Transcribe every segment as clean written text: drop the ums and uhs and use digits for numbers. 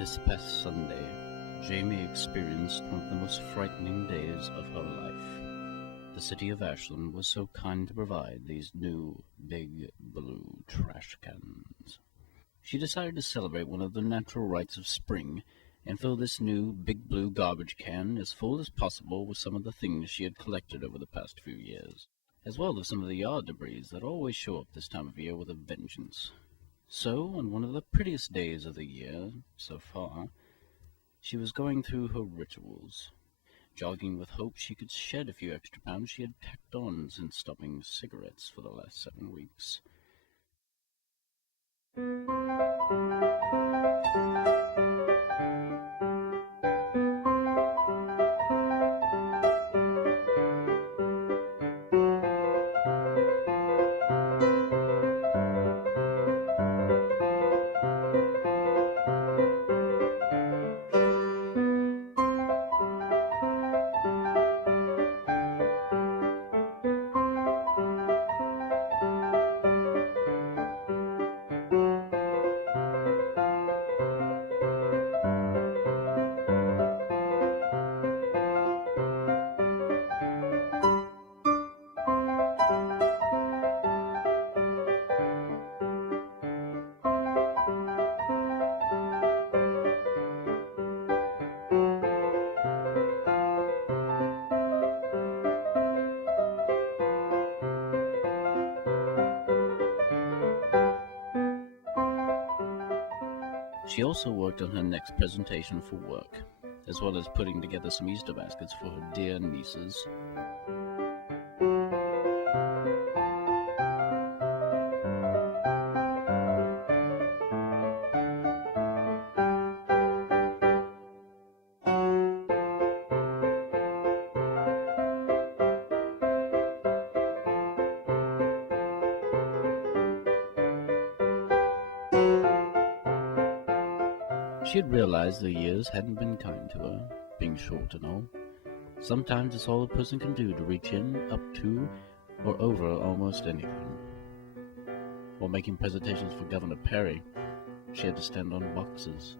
This past Sunday, Jayme experienced one of the most frightening days of her life. The city of Ashland was so kind to provide these new, big, blue trash cans. She decided to celebrate one of the natural rites of spring and fill this new, big blue garbage can as full as possible with some of the things she had collected over the past few years, as well as some of the yard debris that always show up this time of year with a vengeance. So, on one of the prettiest days of the year, so far, she was going through her rituals, jogging with hope she could shed a few extra pounds she had tacked on since stopping cigarettes for the last 7 weeks. She also worked on her next presentation for work, as well as putting together some Easter baskets for her dear nieces. She had realized the years hadn't been kind to her, being short and all. Sometimes it's all a person can do to reach in, up to, or over almost anything. While making presentations for Governor Perry, she had to stand on boxes.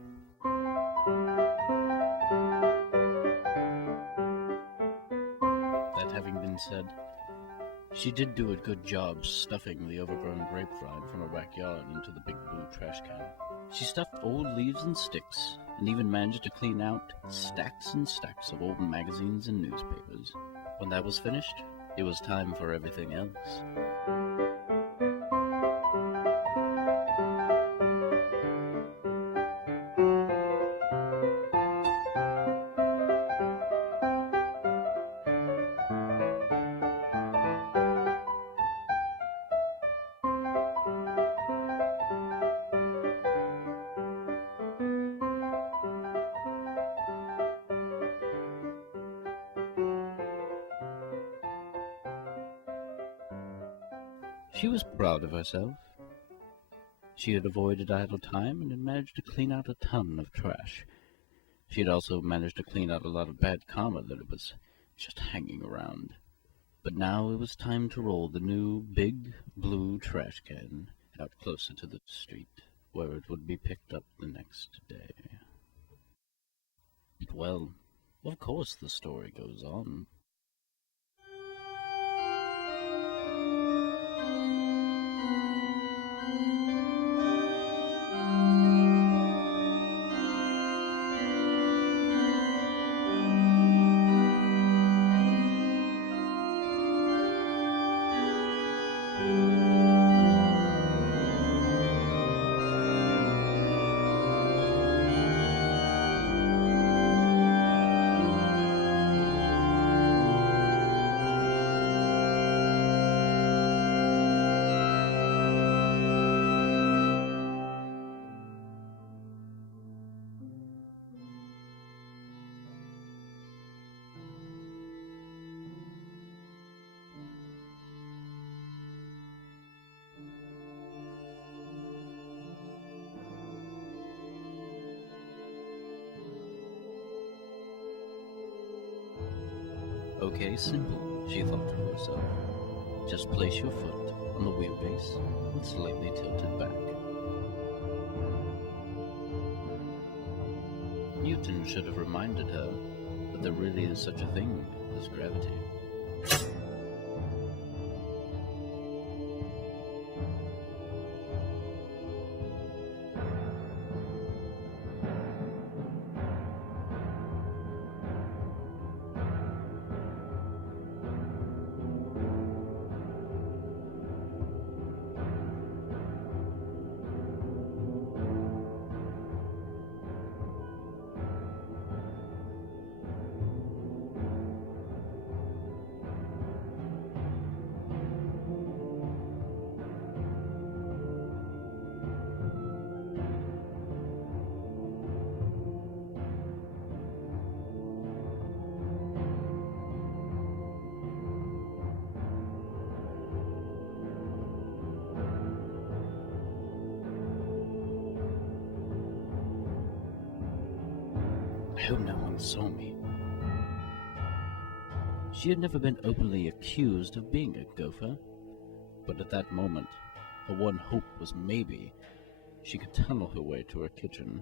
That having been said, she did do a good job stuffing the overgrown grapevine from her backyard into the big blue trash can. She stuffed old leaves and sticks, and even managed to clean out stacks and stacks of old magazines and newspapers. When that was finished, it was time for everything else. She was proud of herself. She had avoided idle time and had managed to clean out a ton of trash. She had also managed to clean out a lot of bad karma that was just hanging around. But now it was time to roll the new big blue trash can out closer to the street, where it would be picked up the next day. Well, of course the story goes on. Okay, simple, she thought to herself. Just place your foot on the wheelbase and slightly tilt it back. Newton should have reminded her that there really is such a thing as gravity. I hope no one saw me. She had never been openly accused of being a gopher, but at that moment, her one hope was maybe she could tunnel her way to her kitchen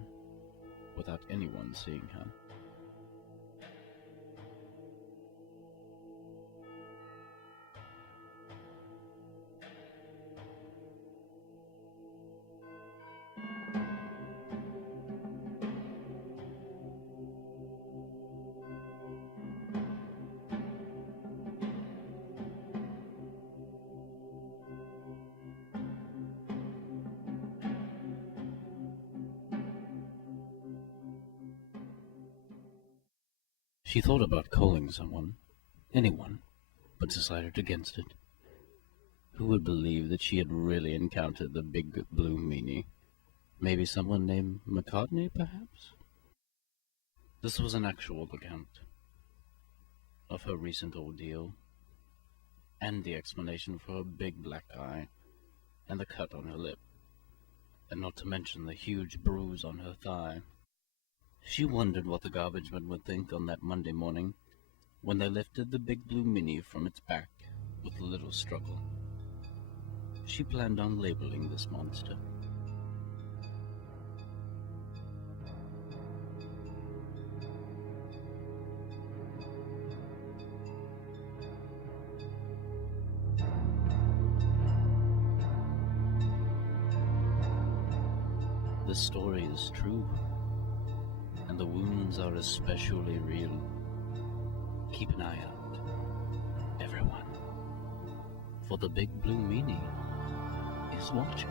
without anyone seeing her. She thought about calling someone, anyone, but decided against it. Who would believe that she had really encountered the Big Blue Meanie? Maybe someone named McCartney, perhaps? This was an actual account of her recent ordeal, and the explanation for her big black eye and the cut on her lip, and not to mention the huge bruise on her thigh. She wondered what the garbage men would think on that Monday morning when they lifted the Big Blue Meanie from its back with a little struggle. She planned on labeling this monster. This story is true, and the wounds are especially real. Keep an eye out, everyone, for the Big Blue Meanie is watching.